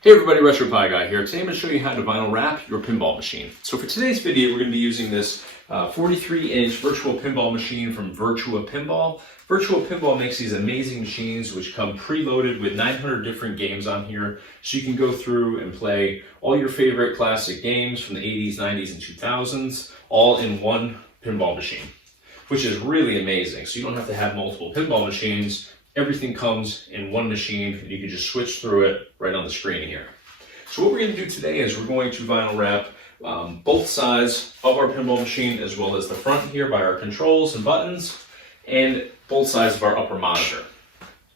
Hey everybody, Retro Pie Guy here. Today I'm going to show you how to vinyl wrap your pinball machine. So for today's video, we're going to be using this 43-inch virtual pinball machine from Virtua Pinball. Virtua Pinball makes these amazing machines which come preloaded with 900 different games on here. So you can go through and play all your favorite classic games from the 80s, 90s, and 2000s, all in one pinball machine, which is really amazing. So you don't have to have multiple pinball machines. Everything comes in one machine and you can just switch through it right on the screen here. So what we're going to do today is we're going to vinyl wrap both sides of our pinball machine, as well as the front here by our controls and buttons, and both sides of our upper monitor.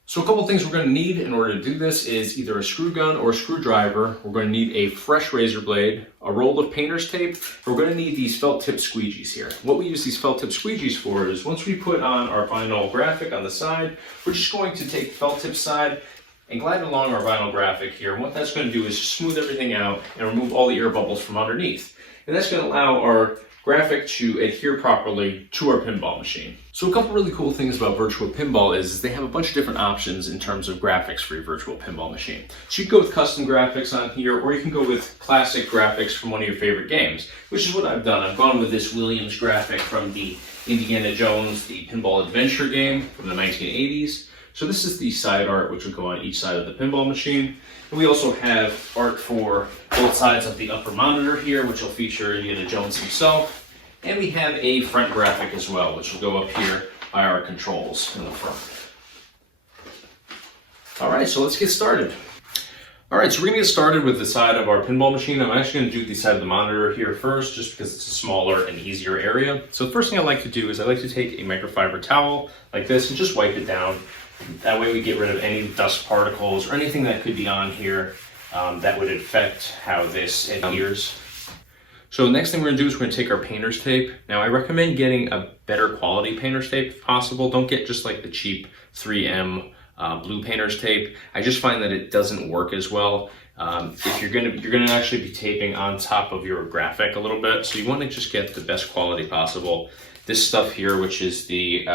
So a couple things we're going to need in order to do this is either a screw gun or a screwdriver. We're going to need a fresh razor blade, a roll of painter's tape. We're going to need these felt tip squeegees here. What we use these felt tip squeegees for is once we put on our vinyl graphic on the side, we're just going to take the felt tip side and glide along our vinyl graphic here. And what that's going to do is smooth everything out and remove all the air bubbles from underneath. And that's going to allow our graphic to adhere properly to our pinball machine. So a couple really cool things about Virtua Pinball is they have a bunch of different options in terms of graphics for your virtual pinball machine. So you can go with custom graphics on here, or you can go with classic graphics from one of your favorite games, which is what I've done. I've gone with this Williams graphic from the Indiana Jones, the Pinball Adventure game from the 1980s. So this is the side art, which will go on each side of the pinball machine. And we also have art for both sides of the upper monitor here, which will feature Indiana Jones himself. And we have a front graphic as well, which will go up here by our controls in the front. All right, so let's get started. All right, so we're gonna get started with the side of our pinball machine. I'm actually gonna do the side of the monitor here first, just because it's a smaller and easier area. So the first thing I like to do is I like to take a microfiber towel like this and just wipe it down. That way we get rid of any dust particles or anything that could be on here that would affect how this adheres. So the next thing we're gonna do is we're gonna take our painter's tape. Now I recommend getting a better quality painter's tape if possible. Don't get just like the cheap 3M blue painter's tape. I just find that it doesn't work as well. If you're gonna actually be taping on top of your graphic a little bit, so you want to just get the best quality possible. This stuff here, which is the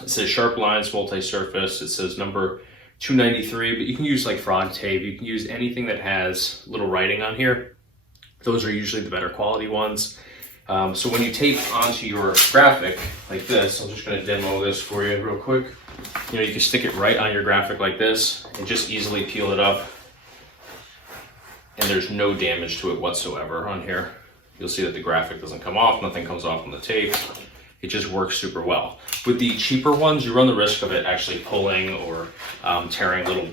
it says Sharp Lines Multi-Surface. It says number 293, but you can use like frog tape. You can use anything that has little writing on here. Those are usually the better quality ones. So when you tape onto your graphic like this, I'm just gonna demo this for you real quick. You know, you can stick it right on your graphic like this and just easily peel it up. And there's no damage to it whatsoever on here. You'll see that the graphic doesn't come off, nothing comes off on the tape. It just works super well. With the cheaper ones, you run the risk of it actually pulling or tearing little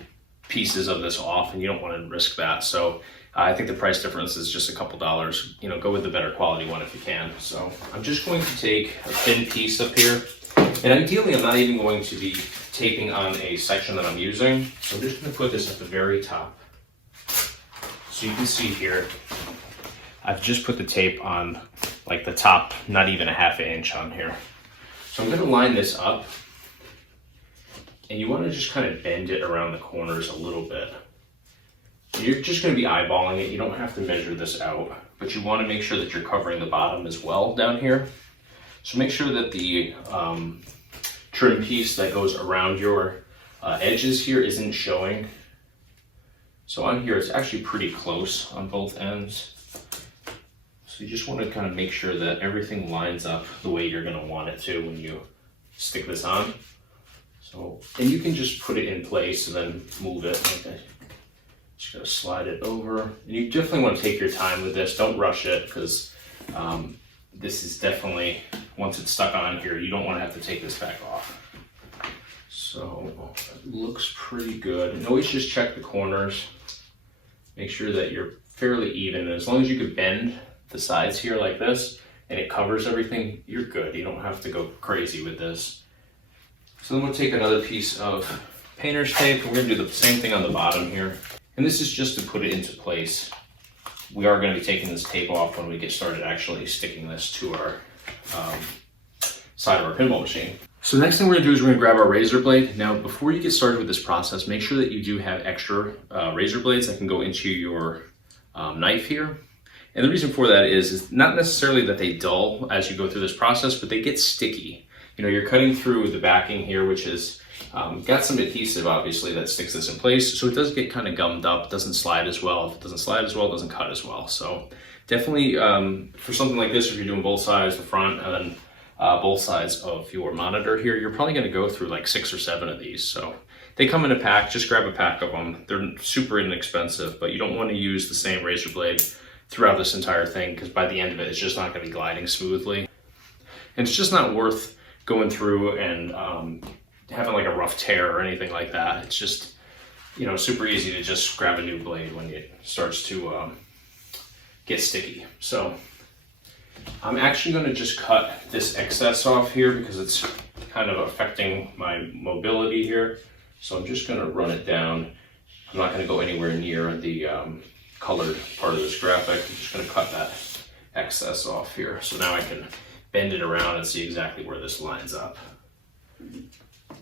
pieces of this off, and you don't want to risk that. So I think the price difference is just a couple dollars. You know, go with the better quality one if you can. So I'm just going to take a thin piece up here, and ideally I'm not even going to be taping on a section that I'm using. So I'm just going to put this at the very top. So you can see here, I've just put the tape on like the top, not even a half an inch on here. So I'm gonna line this up, and you wanna just kind of bend it around the corners a little bit. You're just gonna be eyeballing it. You don't have to measure this out, but you wanna make sure that you're covering the bottom as well down here. So make sure that the trim piece that goes around your edges here isn't showing. So on here, it's actually pretty close on both ends. So you just want to kind of make sure that everything lines up the way you're going to want it to when you stick this on. So, and you can just put it in place and then move it like that. Just got to slide it over. And you definitely want to take your time with this. Don't rush it, because this is definitely, once it's stuck on here, you don't want to have to take this back off. So it looks pretty good. And always just check the corners. Make sure that you're fairly even. And as long as you can bend the sides here like this and it covers everything, you're good. You don't have to go crazy with this. So then we'll take another piece of painter's tape, and we're gonna do the same thing on the bottom here. And this is just to put it into place. We are gonna be taking this tape off when we get started actually sticking this to our side of our pinball machine. So the next thing we're gonna do is we're gonna grab our razor blade. Now, before you get started with this process, make sure that you do have extra razor blades that can go into your knife here. And the reason for that is not necessarily that they dull as you go through this process, but they get sticky. you know, you're cutting through the backing here, which is got some adhesive obviously that sticks this in place, so it does get kind of gummed up. It doesn't slide as well. If it doesn't slide as well, it doesn't cut as well. So definitely for something like this, if you're doing both sides, the front and then both sides of your monitor here, you're probably going to go through like 6 or 7 of these. So they come in a pack. Just grab a pack of them. They're super inexpensive, but you don't want to use the same razor blade throughout this entire thing, because by the end of it, it's just not going to be gliding smoothly. And it's just not worth going through and having like a rough tear or anything like that. It's just, you know, super easy to just grab a new blade when it starts to get sticky. So I'm actually going to just cut this excess off here because it's kind of affecting my mobility here. So I'm just going to run it down. I'm not going to go anywhere near the colored part of this graphic. I'm just going to cut that excess off here. So now I can bend it around and see exactly where this lines up.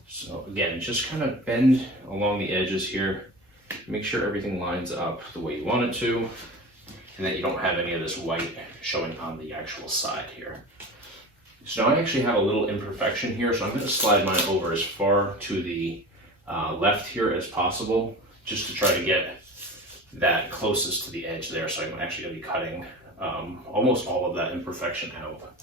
So again, just kind of bend along the edges here. Make sure everything lines up the way you want it to, and that you don't have any of this white showing on the actual side here. So now I actually have a little imperfection here, so I'm going to slide mine over as far to the left here as possible, just to try to get that closest to the edge there. So I'm actually going to be cutting almost all of that imperfection out.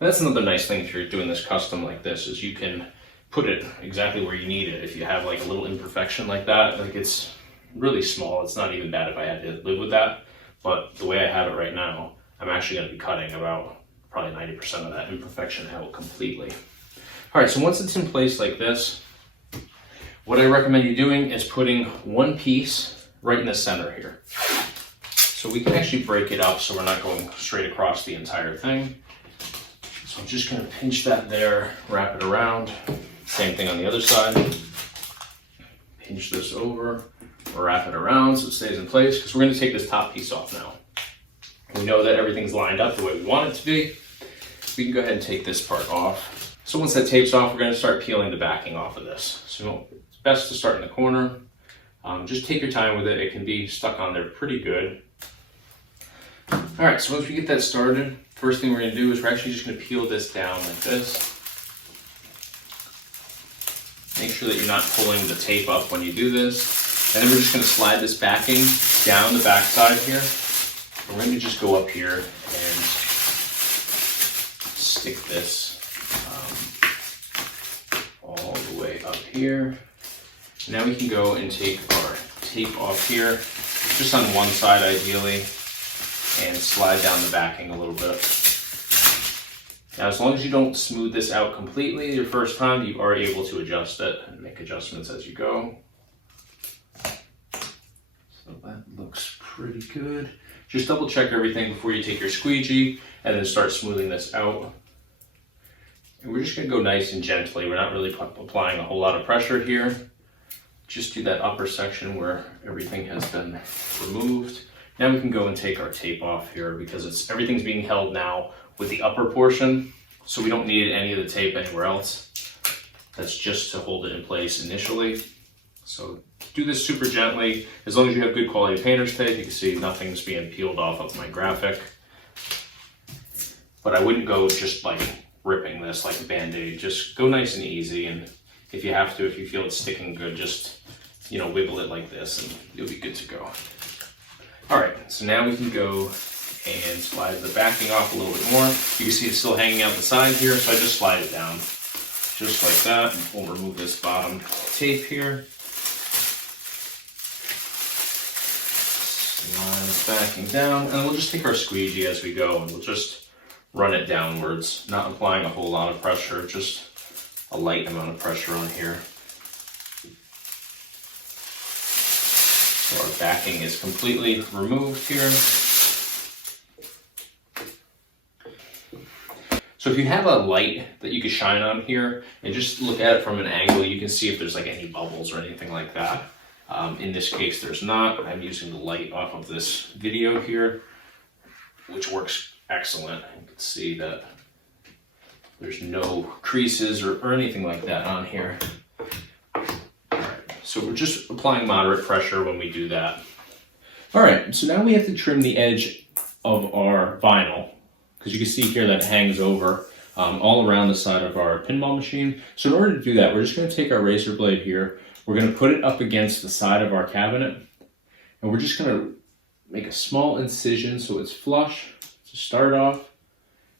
And that's another nice thing if you're doing this custom like this, is you can put it exactly where you need it. If you have like a little imperfection like that, like it's really small, it's not even bad if I had to live with that. But the way I have it right now, I'm actually going to be cutting about probably 90% of that imperfection out completely. All right, so once it's in place like this, what I recommend you doing is putting one piece right in the center here. So we can actually break it up so we're not going straight across the entire thing. So I'm just going to pinch that there, wrap it around. Same thing on the other side. Pinch this over, wrap it around so it stays in place, because we're going to take this top piece off now. We know that everything's lined up the way we want it to be. We can go ahead and take this part off. So once that tape's off, we're going to start peeling the backing off of this. So it's best to start in the corner. Just take your time with it. It can be stuck on there pretty good. All right, so once we get that started, first thing we're going to do is we're actually just going to peel this down like this. Make sure that you're not pulling the tape up when you do this. And then we're just going to slide this backing down the back side here. We're going to just go up here and stick this all the way up here. Now we can go and take our tape off here, just on one side ideally, and slide down the backing a little bit. Now, as long as you don't smooth this out completely your first time, you are able to adjust it and make adjustments as you go. So that looks pretty good. Just double check everything before you take your squeegee and then start smoothing this out. And we're just going to go nice and gently. We're not really applying a whole lot of pressure here. Just do that upper section where everything has been removed. Now we can go and take our tape off here, because everything's being held now with the upper portion, so we don't need any of the tape anywhere else. That's just to hold it in place initially. So do this super gently. As long as you have good quality painter's tape, you can see nothing's being peeled off of my graphic. But I wouldn't go just like ripping this like a Band-Aid. Just go nice and easy, and if you have to, if you feel it's sticking good, just, you know, wiggle it like this and you'll be good to go. All right, so now we can go and slide the backing off a little bit more. You can see it's still hanging out the side here, so I just slide it down just like that. And we'll remove this bottom tape here. Slide the backing down, and we'll just take our squeegee as we go, and we'll just run it downwards, not applying a whole lot of pressure, just a light amount of pressure on here. So our backing is completely removed here. So if you have a light that you can shine on here and just look at it from an angle, you can see if there's like any bubbles or anything like that. In this case, there's not. I'm using the light off of this video here, which works excellent. You can see that there's no creases or anything like that on here. So we're just applying moderate pressure when we do that. All right, so now we have to trim the edge of our vinyl, because you can see here that it hangs over. all around the side of our pinball machine. So in order to do that, we're just going to take our razor blade here. We're going to put it up against the side of our cabinet, and we're just going to make a small incision so it's flush to start off.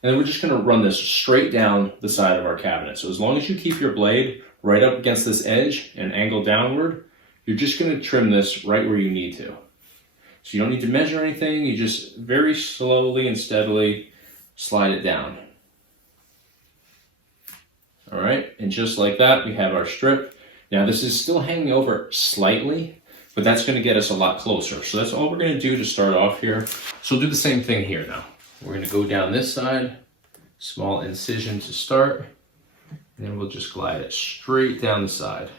And then we're just going to run this straight down the side of our cabinet. So as long as you keep your blade right up against this edge and angle downward, you're just going to trim this right where you need to. So you don't need to measure anything, you just very slowly and steadily slide it down. All right, and just like that, we have our strip. Now this is still hanging over slightly, but that's going to get us a lot closer. So that's all we're going to do to start off here. So we'll do the same thing here now. We're going to go down this side, small incision to start, and then we'll just glide it straight down the side.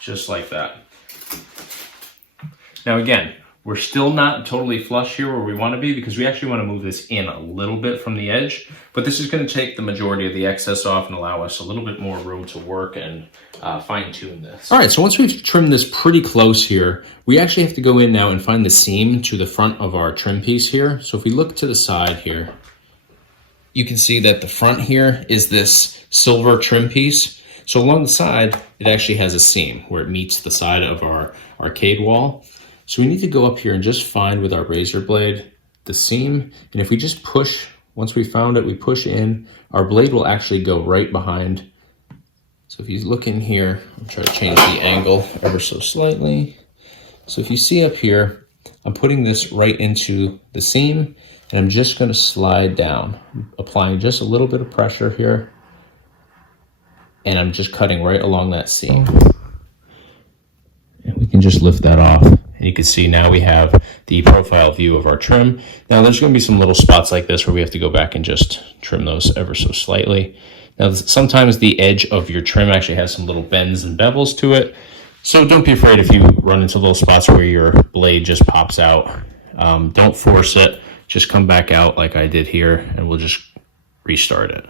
Just like that. Now again, we're still not totally flush here where we want to be because we actually want to move this in a little bit from the edge, but this is going to take the majority of the excess off and allow us a little bit more room to work and fine tune this. All right, so once we've trimmed this pretty close here, we actually have to go in now and find the seam to the front of our trim piece here. So if we look to the side here, you can see that the front here is this silver trim piece. So along the side, it actually has a seam where it meets the side of our arcade wall. So we need to go up here and just find with our razor blade the seam. And if we just push, once we found it, we push in, our blade will actually go right behind. So if you look in here, I'll try to change the angle ever so slightly. So if you see up here, I'm putting this right into the seam and I'm just going to slide down, applying just a little bit of pressure here. And I'm just cutting right along that seam. And we can just lift that off. And you can see now we have the profile view of our trim. Now there's going to be some little spots like this where we have to go back and just trim those ever so slightly. Now sometimes the edge of your trim actually has some little bends and bevels to it. So don't be afraid if you run into little spots where your blade just pops out. Don't force it. Just come back out like I did here and we'll just restart it.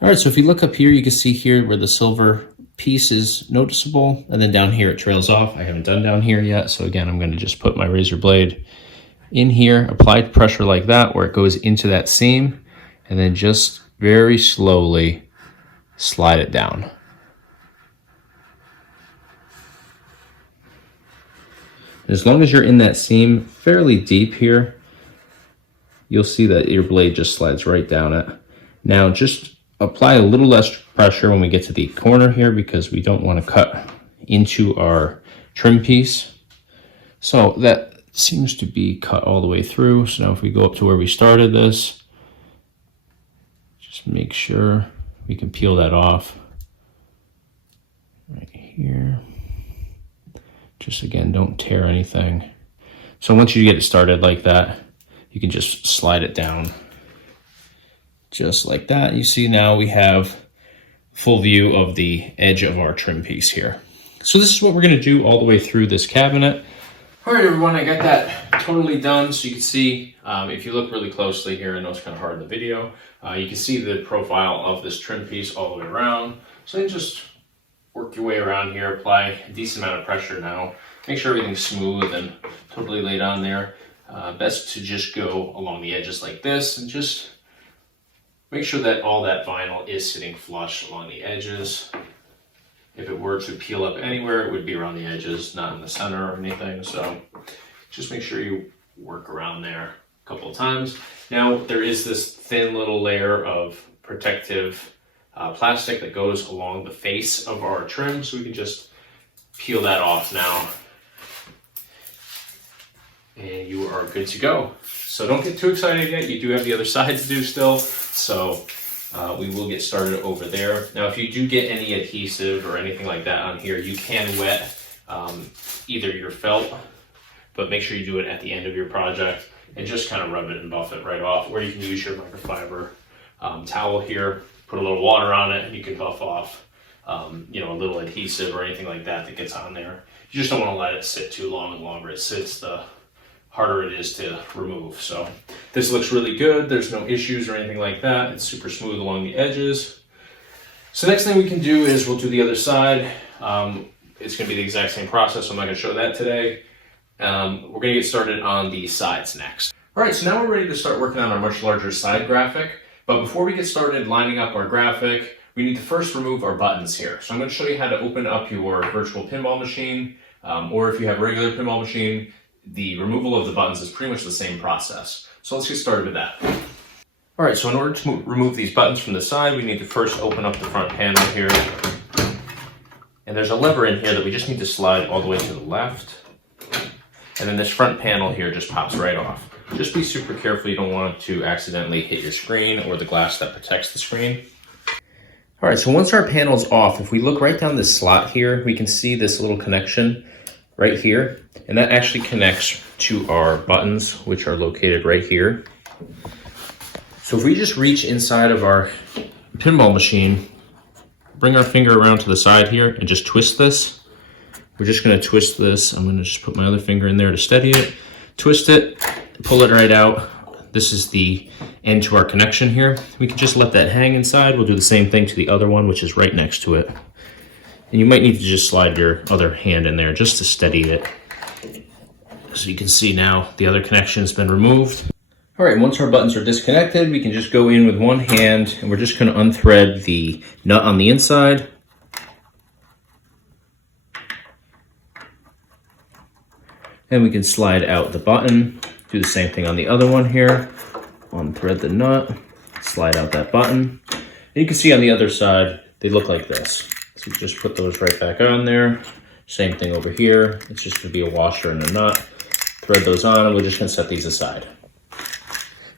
All right, so if you look up here, you can see here where the silver piece is noticeable, and then down here it trails off. I haven't done down here yet, so again, I'm going to just put my razor blade in here, apply pressure like that where it goes into that seam, and then just very slowly slide it down. As long as you're in that seam fairly deep here, you'll see that your blade just slides right down it. Now just apply a little less pressure when we get to the corner here because we don't want to cut into our trim piece. So that seems to be cut all the way through. So now if we go up to where we started this, just make sure we can peel that off right here. Just again, don't tear anything. So once you get it started like that, you can just slide it down. Just like that. You see now we have full view of the edge of our trim piece here. So this is what we're going to do all the way through this cabinet. All right, everyone, I got that totally done. So you can see, if you look really closely here, I know it's kind of hard in the video, you can see the profile of this trim piece all the way around. So you just work your way around here, apply a decent amount of pressure now. Make sure everything's smooth and totally laid on there. Best to just go along the edges like this and just make sure that all that vinyl is sitting flush along the edges. If it were to peel up anywhere, it would be around the edges, not in the center or anything. So just make sure you work around there a couple of times. Now there is this thin little layer of protective plastic that goes along the face of our trim. So we can just peel that off now. And you are good to go. So don't get too excited yet. You do have the other side to do still. So we will get started over there. Now, if you do get any adhesive or anything like that on here, you can wet either your felt, but make sure you do it at the end of your project and just kind of rub it and buff it right off. Or you can use your microfiber towel here, put a little water on it, and you can buff off you know, a little adhesive or anything like that that gets on there. You just don't want to let it sit too long. The longer it sits, the harder it is to remove. So this looks really good. There's no issues or anything like that. It's super smooth along the edges. So next thing we can do is we'll do the other side. It's going to be the exact same process. So I'm not going to show that today. We're gonna get started on the sides next. All right, so now we're ready to start working on our much larger side graphic. But before we get started lining up our graphic, we need to first remove our buttons here. So I'm going to show you how to open up your virtual pinball machine, or if you have a regular pinball machine, the removal of the buttons is pretty much the same process. So let's get started with that. All right, so in order to remove these buttons from the side, we need to first open up the front panel here. And there's a lever in here that we just need to slide all the way to the left. And then this front panel here just pops right off. Just be super careful, you don't want to accidentally hit your screen or the glass that protects the screen. All right, so once our panel's off, if we look right down this slot here, we can see this little connection right here. And that actually connects to our buttons, which are located right here. So if we just reach inside of our pinball machine, bring our finger around to the side here and just twist this. We're just gonna twist this. I'm gonna just put my other finger in there to steady it. Twist it, pull it right out. This is the end to our connection here. We can just let that hang inside. We'll do the same thing to the other one, which is right next to it. And you might need to just slide your other hand in there just to steady it. So you can see now the other connection has been removed. All right, once our buttons are disconnected, we can just go in with one hand and we're just gonna unthread the nut on the inside. And we can slide out the button. Do the same thing on the other one here. Unthread the nut, slide out that button. And you can see on the other side, they look like this. So just put those right back on there. Same thing over here. It's just gonna be a washer and a nut. Thread those on and we're just gonna set these aside.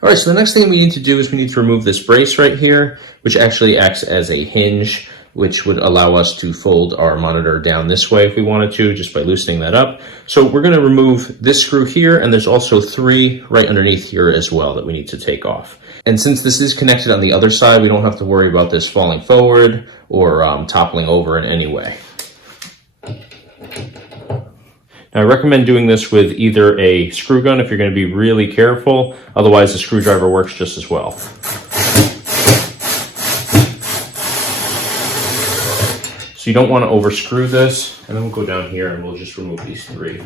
All right, so the next thing we need to do is we need to remove this brace right here, which actually acts as a hinge, which would allow us to fold our monitor down this way if we wanted to, just by loosening that up. So we're gonna remove this screw here, and there's also 3 right underneath here as well that we need to take off. And since this is connected on the other side, we don't have to worry about this falling forward or toppling over in any way. Now, I recommend doing this with either a screw gun if you're gonna be really careful, otherwise the screwdriver works just as well. So you don't want to overscrew this, and then we'll go down here and we'll just remove these 3.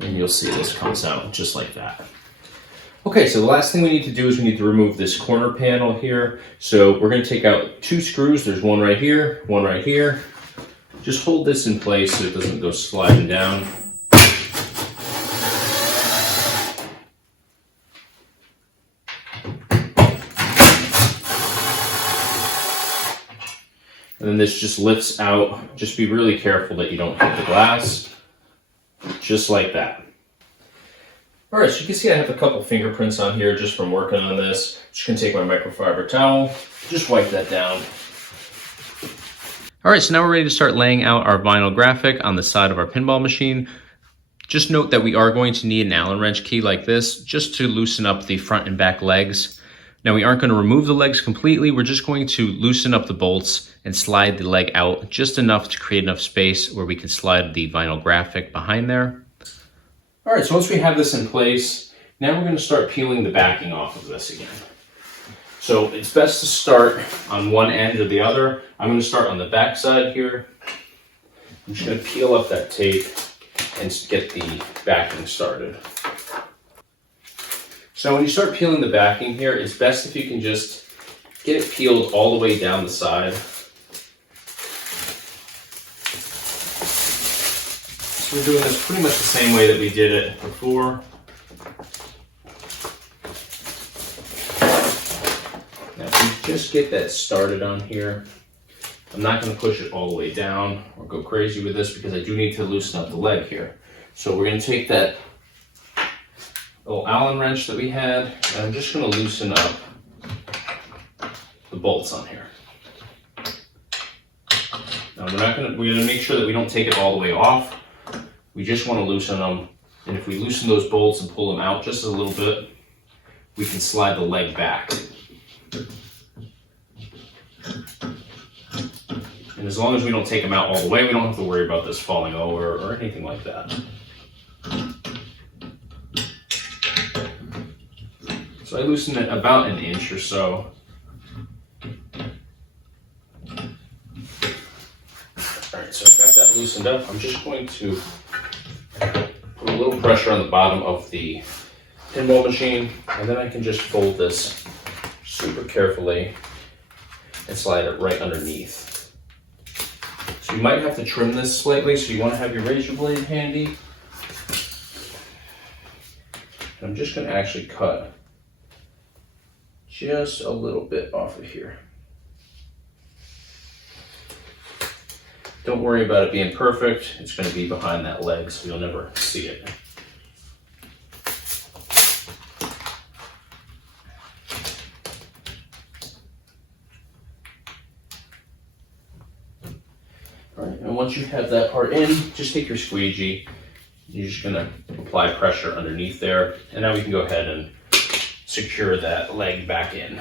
And you'll see this comes out just like that. Okay, so the last thing we need to do is we need to remove this corner panel here. So we're going to take out 2 screws. There's one right here, one right here. Just hold this in place so it doesn't go sliding down. And then this just lifts out. Just be really careful that you don't hit the glass. Just like that. All right, so you can see I have a couple fingerprints on here just from working on this. Just gonna take my microfiber towel, just wipe that down. All right, so now we're ready to start laying out our vinyl graphic on the side of our pinball machine. Just note that we are going to need an Allen wrench key like this just to loosen up the front and back legs. Now we aren't going to remove the legs completely, we're just going to loosen up the bolts and slide the leg out just enough to create enough space where we can slide the vinyl graphic behind there. All right, so once we have this in place, now we're going to start peeling the backing off of this again. So it's best to start on one end or the other. I'm going to start on the back side here. I'm just going to peel up that tape and get the backing started. So when you start peeling the backing here, it's best if you can just get it peeled all the way down the side. So we're doing this pretty much the same way that we did it before. Now if you just get that started on here, I'm not going to push it all the way down or go crazy with this because I do need to loosen up the leg here. So we're going to take that little Allen wrench that we had, and I'm just going to loosen up the bolts on here. Now we're going to make sure that we don't take it all the way off. We just want to loosen them, and if we loosen those bolts and pull them out just a little bit, we can slide the leg back. And as long as we don't take them out all the way, we don't have to worry about this falling over or anything like that. I loosen it about an inch or so. Alright, so I've got that loosened up. I'm just going to put a little pressure on the bottom of the pinball machine, and then I can just fold this super carefully and slide it right underneath. So you might have to trim this slightly, so you want to have your razor blade handy. And I'm just going to actually cut just a little bit off of here. Don't worry about it being perfect. It's going to be behind that leg, so you'll never see it. All right, and once you have that part in, just take your squeegee. You're just going to apply pressure underneath there, and now we can go ahead and secure that leg back in.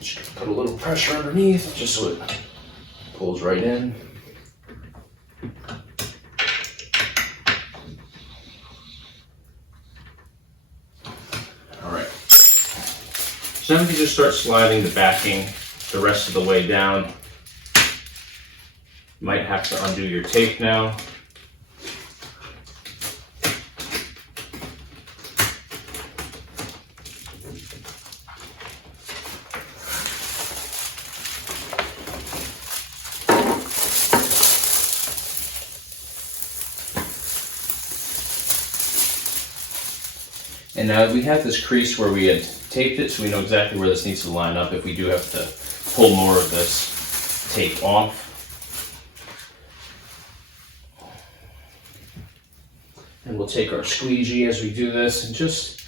Just put a little pressure underneath just so it pulls right in. All right. So now we can just start sliding the backing the rest of the way down. You might have to undo your tape now. And now we have this crease where we had taped it, so we know exactly where this needs to line up if we do have to pull more of this tape off. And we'll take our squeegee as we do this and just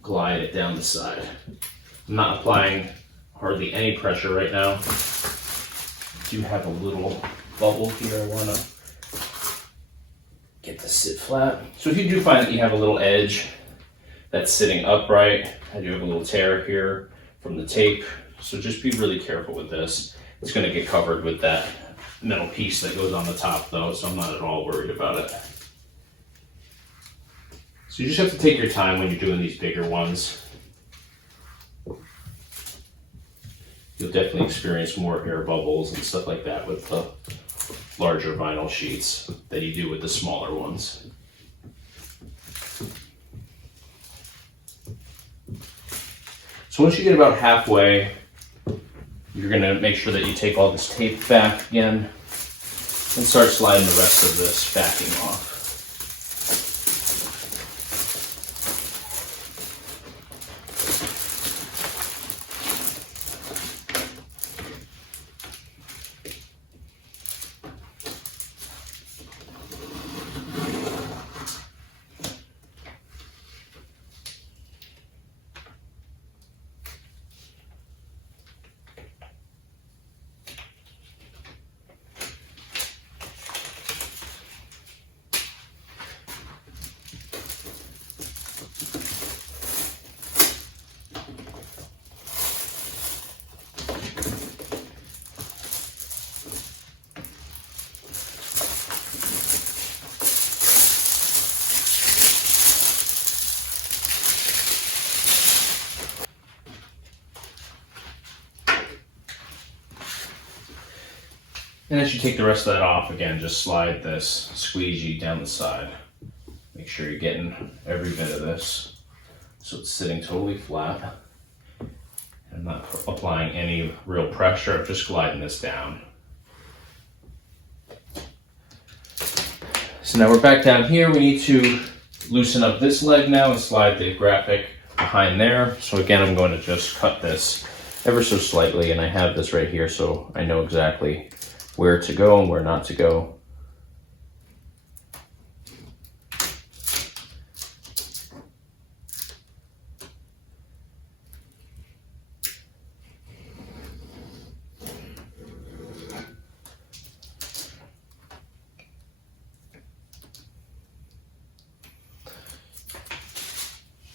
glide it down the side. I'm not applying hardly any pressure right now. I do have a little bubble here I want to get this sit flat. So if you do find that you have a little edge that's sitting upright, I do have a little tear here from the tape. So just be really careful with this. It's going to get covered with that metal piece that goes on the top though, so I'm not at all worried about it. So you just have to take your time when you're doing these bigger ones. You'll definitely experience more air bubbles and stuff like that with the larger vinyl sheets than you do with the smaller ones. So once you get about halfway, you're going to make sure that you take all this tape back again and start sliding the rest of this backing off. And as you take the rest of that off, again, just slide this squeegee down the side. Make sure you're getting every bit of this so it's sitting totally flat. I'm not applying any real pressure, I'm just gliding this down. So now we're back down here. We need to loosen up this leg now and slide the graphic behind there. So again, I'm going to just cut this ever so slightly, and I have this right here so I know exactly where to go and where not to go.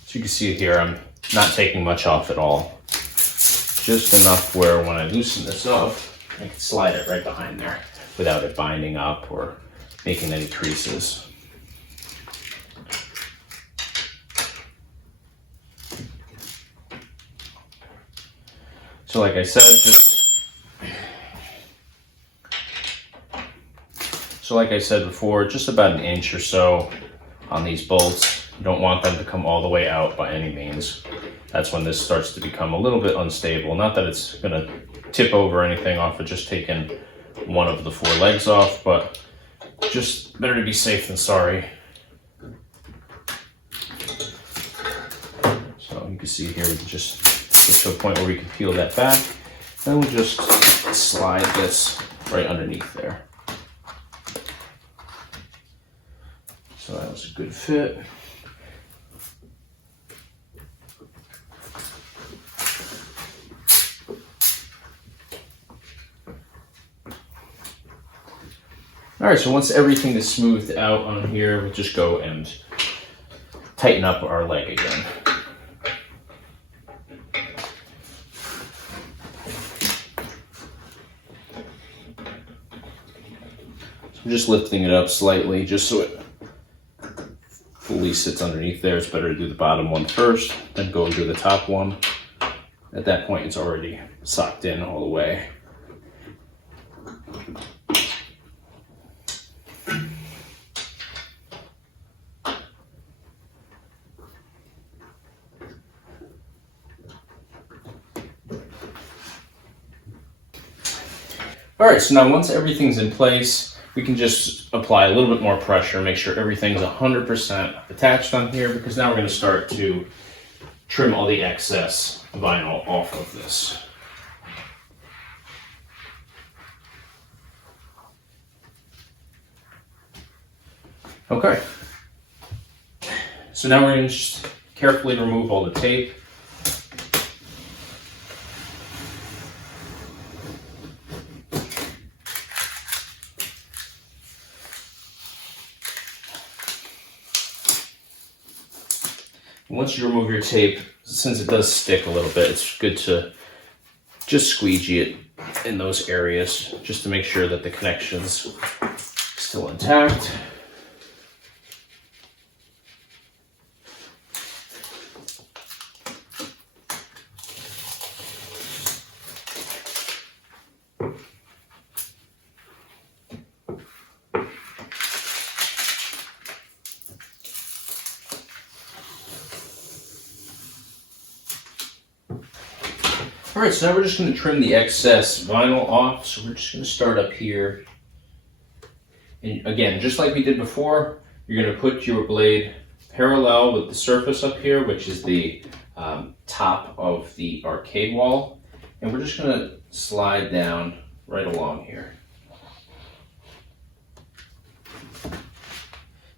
So you can see here, I'm not taking much off at all. Just just enough where when I loosen this up, I can slide it right behind there without it binding up or making any creases. So like I said, before, just about an inch or so on these bolts. You don't want them to come all the way out by any means. That's when this starts to become a little bit unstable. Not that it's gonna tip over or anything off of just taking one of the 4 legs off, but just better to be safe than sorry. So you can see here, we can just get to a point where we can peel that back. Then we'll just slide this right underneath there. So that was a good fit. All right, so once everything is smoothed out on here, we'll just go and tighten up our leg again. So I'm just lifting it up slightly just so it fully sits underneath there. It's better to do the bottom one first, then go and do the top one. At that point, it's already socked in all the way. All right, so now once everything's in place, we can just apply a little bit more pressure, make sure everything's 100% attached on here, because now we're going to start to trim all the excess vinyl off of this. Okay, so now we're going to just carefully remove all the tape. Once you remove your tape, since it does stick a little bit, it's good to just squeegee it in those areas just to make sure that the connection's still intact. All right, so now we're just going to trim the excess vinyl off. So we're just going to start up here. And again, just like we did before, you're going to put your blade parallel with the surface up here, which is the top of the arcade wall. And we're just going to slide down right along here.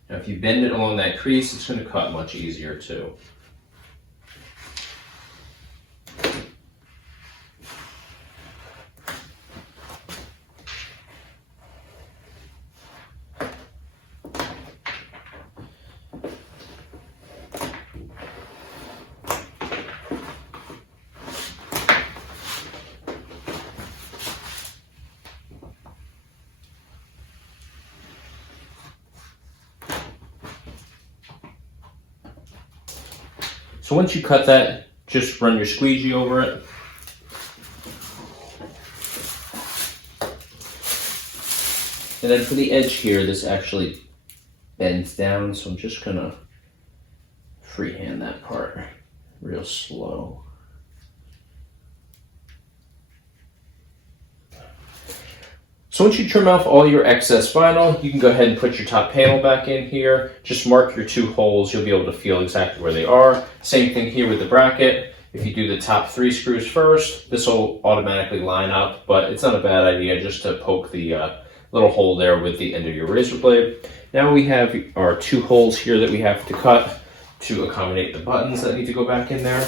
Now, if you bend it along that crease, it's going to cut much easier too. So once you cut that, just run your squeegee over it. And then for the edge here, this actually bends down, so I'm just gonna freehand that part real slow. So once you trim off all your excess vinyl, you can go ahead and put your top panel back in here. Just mark your 2 holes. You'll be able to feel exactly where they are. Same thing here with the bracket. If you do the top 3 screws first, this will automatically line up, but it's not a bad idea just to poke the little hole there with the end of your razor blade. Now we have our 2 holes here that we have to cut to accommodate the buttons that need to go back in there.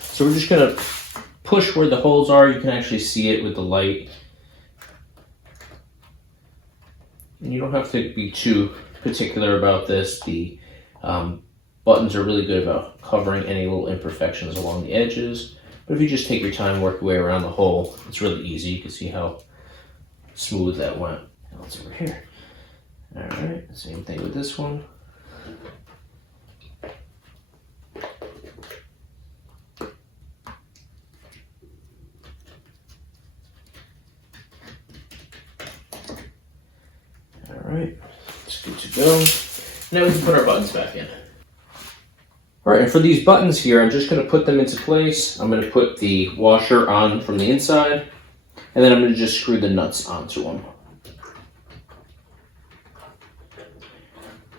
So we're just gonna push where the holes are. You can actually see it with the light. And you don't have to be too particular about this. The buttons are really good about covering any little imperfections along the edges. But if you just take your time, work your way around the hole, it's really easy. You can see how smooth that went. Now it's over here. All right, same thing with this one. All right, it's good to go. Now we can put our buttons back in. All right, and for these buttons here, I'm just gonna put them into place. I'm gonna put the washer on from the inside, and then I'm gonna just screw the nuts onto them.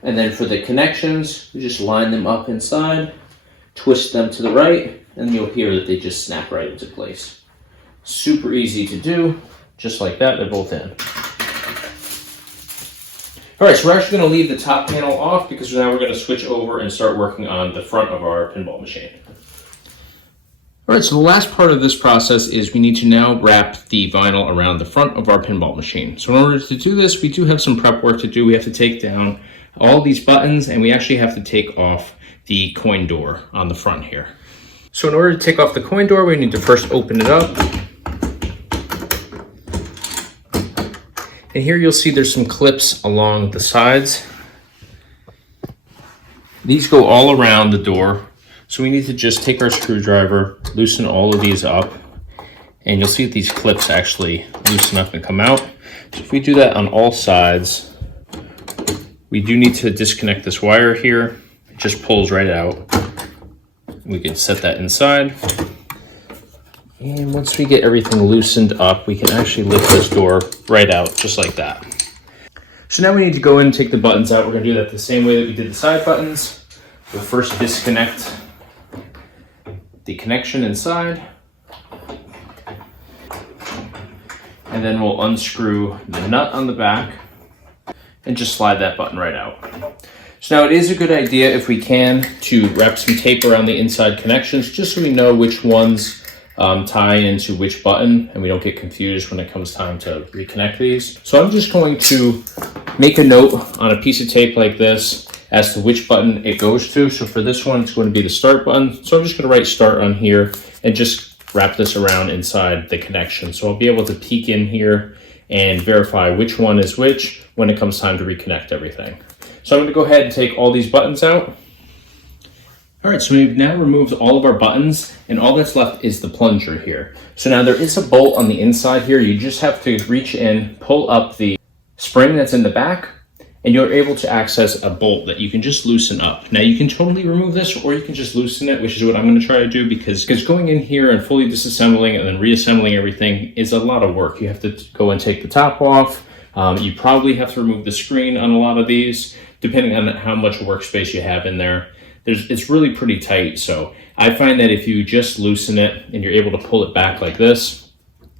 And then for the connections, we just line them up inside, twist them to the right, and you'll hear that they just snap right into place. Super easy to do, just like that, they're both in. All right, so we're actually gonna leave the top panel off because now we're gonna switch over and start working on the front of our pinball machine. All right, so the last part of this process is we need to now wrap the vinyl around the front of our pinball machine. So in order to do this, we do have some prep work to do. We have to take down all these buttons, and we actually have to take off the coin door on the front here. So in order to take off the coin door, we need to first open it up. And here you'll see there's some clips along the sides. These go all around the door. So we need to just take our screwdriver, loosen all of these up, and you'll see that these clips actually loosen up and come out. So if we do that on all sides, we do need to disconnect this wire here. It just pulls right out. We can set that inside. And once we get everything loosened up, we can actually lift this door right out, just like that. So now we need to go in and take the buttons out. We're gonna do that the same way that we did the side buttons. We'll first disconnect the connection inside. And then we'll unscrew the nut on the back and just slide that button right out. So now it is a good idea, if we can, to wrap some tape around the inside connections, just so we know which ones tie into which button and we don't get confused when it comes time to reconnect these. So I'm just going to make a note on a piece of tape like this as to which button it goes to. So for this one, it's going to be the start button. So I'm just going to write start on here and just wrap this around inside the connection. So I'll be able to peek in here and verify which one is which when it comes time to reconnect everything. So I'm going to go ahead and take all these buttons out. All right, so we've now removed all of our buttons, and all that's left is the plunger here. So now there is a bolt on the inside here. You just have to reach in, pull up the spring that's in the back, and you're able to access a bolt that you can just loosen up. Now you can totally remove this, or you can just loosen it, which is what I'm going to try to do, because going in here and fully disassembling and then reassembling everything is a lot of work. You have to go and take the top off. You probably have to remove the screen on a lot of these, depending on how much workspace you have in there. It's really pretty tight, so I find that if you just loosen it and you're able to pull it back like this,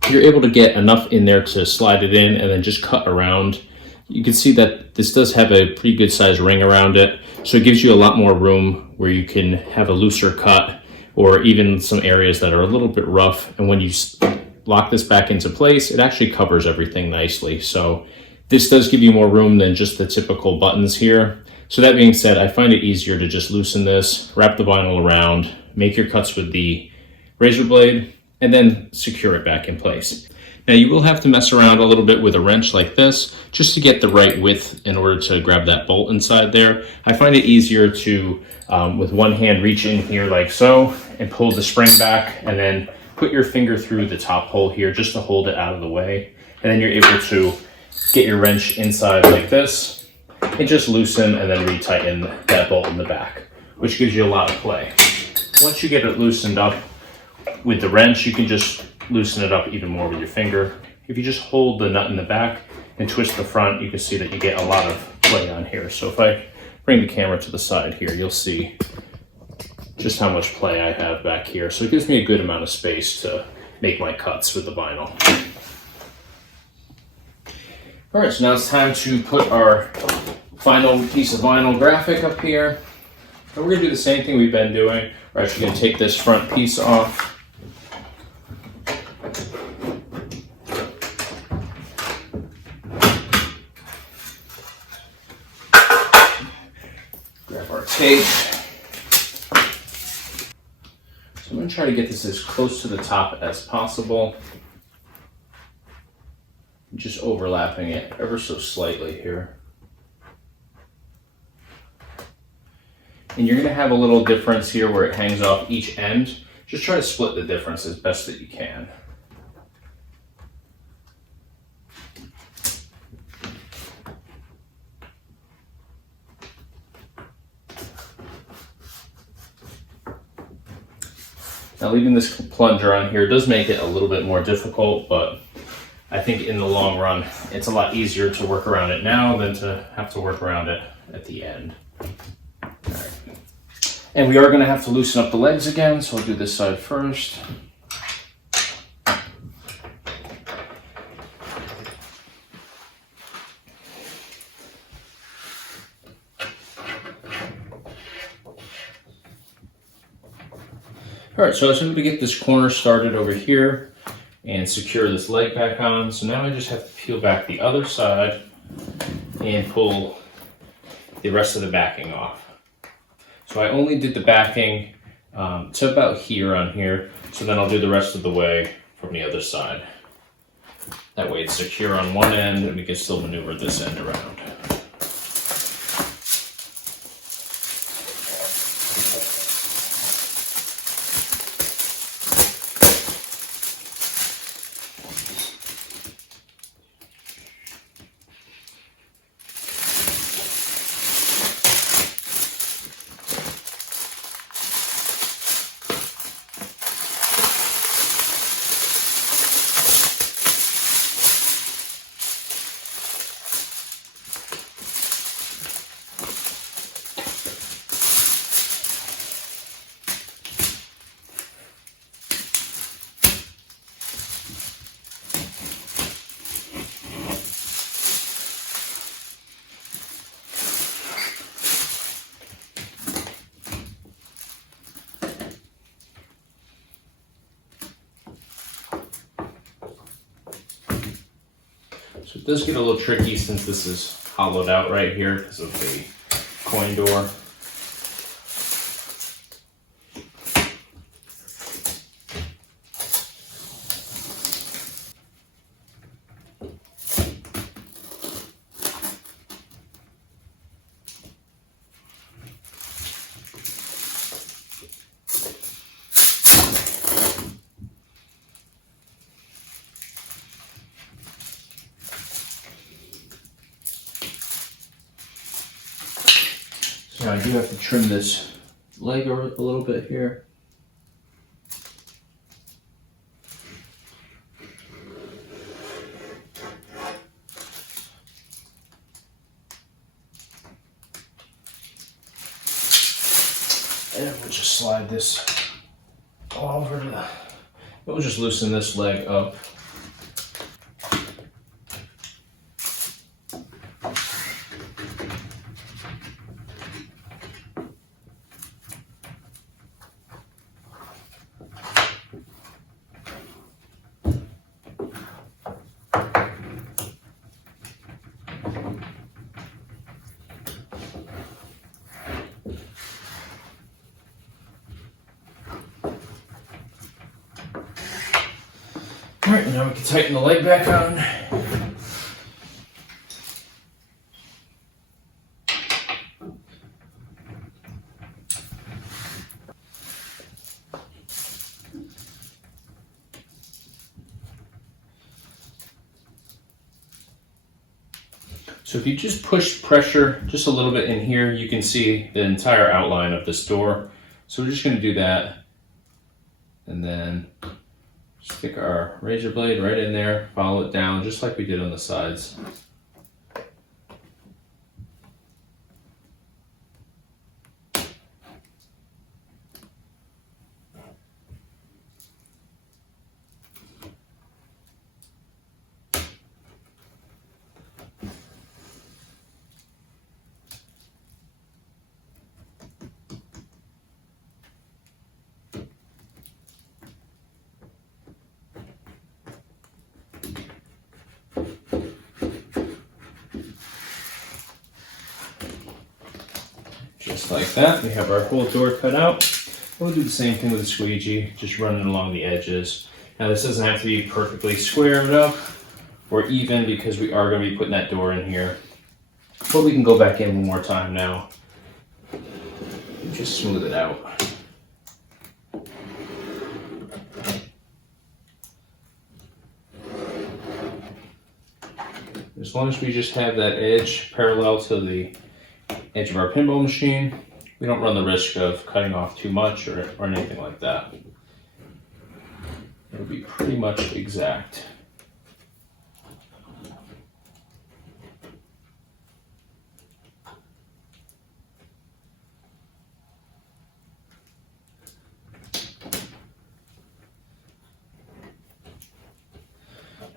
you're able to get enough in there to slide it in and then just cut around. You can see that this does have a pretty good size ring around it, so it gives you a lot more room where you can have a looser cut, or even some areas that are a little bit rough. And when you lock this back into place, it actually covers everything nicely. So this does give you more room than just the typical buttons here. So that being said, I find it easier to just loosen this, wrap the vinyl around, make your cuts with the razor blade, and then secure it back in place. Now you will have to mess around a little bit with a wrench like this, just to get the right width in order to grab that bolt inside there. I find it easier to, with one hand, reach in here like so, and pull the spring back, and then put your finger through the top hole here just to hold it out of the way. And then you're able to get your wrench inside like this, and just loosen and then retighten that bolt in the back, which gives you a lot of play. Once you get it loosened up with the wrench, you can just loosen it up even more with your finger. If you just hold the nut in the back and twist the front, you can see that you get a lot of play on here. So if I bring the camera to the side here, you'll see just how much play I have back here. So it gives me a good amount of space to make my cuts with the vinyl. All right, so now it's time to put our final piece of vinyl graphic up here. And we're gonna do the same thing we've been doing. We're actually gonna take this front piece off. Grab our tape. So I'm going to try to get this as close to the top as possible. Just overlapping it ever so slightly here. And you're going to have a little difference here where it hangs off each end. Just try to split the difference as best that you can. Now leaving this plunger on here does make it a little bit more difficult, but I think in the long run, it's a lot easier to work around it now than to have to work around it at the end. All right. And we are going to have to loosen up the legs again, so I'll do this side first. All right, so I was able to get this corner started over here and secure this leg back on. So now I just have to peel back the other side and pull the rest of the backing off. So I only did the backing to about here on here. So then I'll do the rest of the way from the other side. That way it's secure on one end and we can still maneuver this end around. So it does get a little tricky since this is hollowed out right here because of the coin door. Now I do have to trim this leg a little bit here. And we'll just slide this all over to the, we'll just loosen this leg up. All right, now we can tighten the leg back on. So if you just push pressure just a little bit in here, you can see the entire outline of this door. So we're just going to do that. And then stick our razor blade right in there, follow it down just like we did on the sides. Just like that, we have our whole door cut out. We'll do the same thing with the squeegee, just running along the edges. Now this doesn't have to be perfectly squared up or even because we are going to be putting that door in here. But we can go back in one more time now. Just smooth it out. As long as we just have that edge parallel to the edge of our pinball machine, we don't run the risk of cutting off too much or anything like that. It'll be pretty much exact.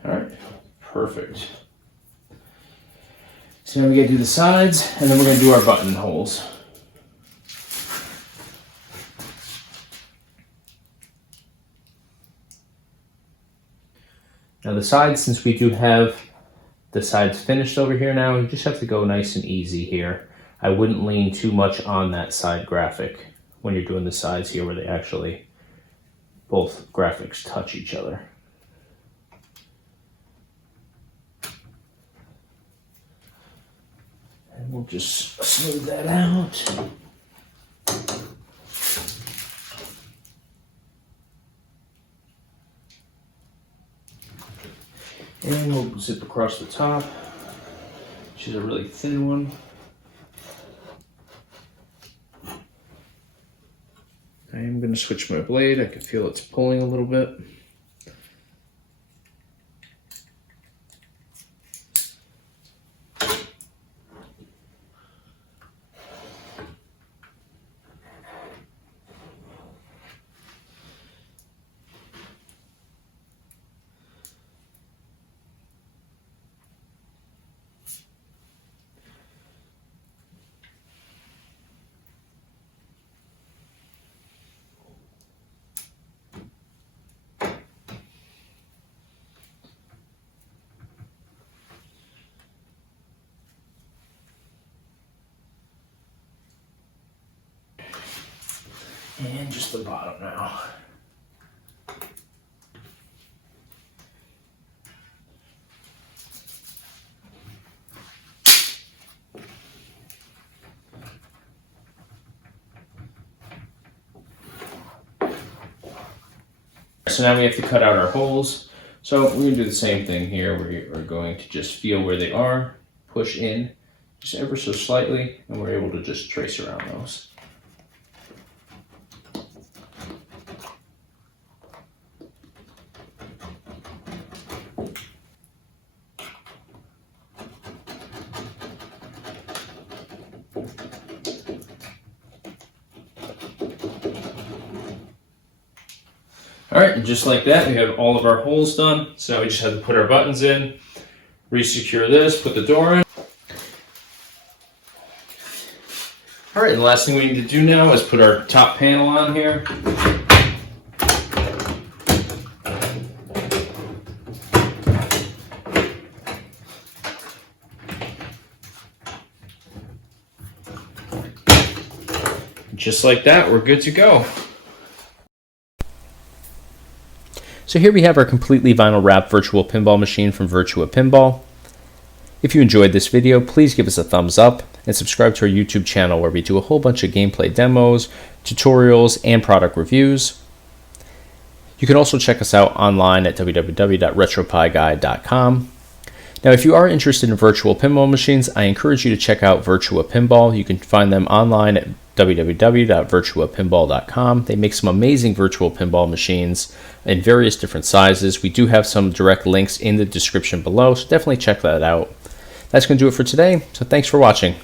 All right, perfect. So now we gotta do the sides, and then we're gonna do our buttonholes. Now the sides, since we do have the sides finished over here now, you just have to go nice and easy here. I wouldn't lean too much on that side graphic when you're doing the sides here where they actually, both graphics touch each other. And we'll just smooth that out. And we'll zip across the top, which is a really thin one. I am going to switch my blade. I can feel it's pulling a little bit. And just the bottom now. So now we have to cut out our holes. So we're going to do the same thing here. We are going to just feel where they are, push in just ever so slightly, and we're able to just trace around those. All right, and just like that, we have all of our holes done. So now we just have to put our buttons in, re-secure this, put the door in. All right, and the last thing we need to do now is put our top panel on here. Just like that, we're good to go. So here we have our completely vinyl wrapped virtual pinball machine from Virtua Pinball. If you enjoyed this video, please give us a thumbs up and subscribe to our YouTube channel where we do a whole bunch of gameplay demos, tutorials, and product reviews. You can also check us out online at www.retropieguide.com. Now, if you are interested in virtual pinball machines, I encourage you to check out Virtua Pinball. You can find them online at www.virtuapinball.com. They make some amazing virtual pinball machines in various different sizes. We do have some direct links in the description below, so definitely check that out. That's going to do it for today, so thanks for watching.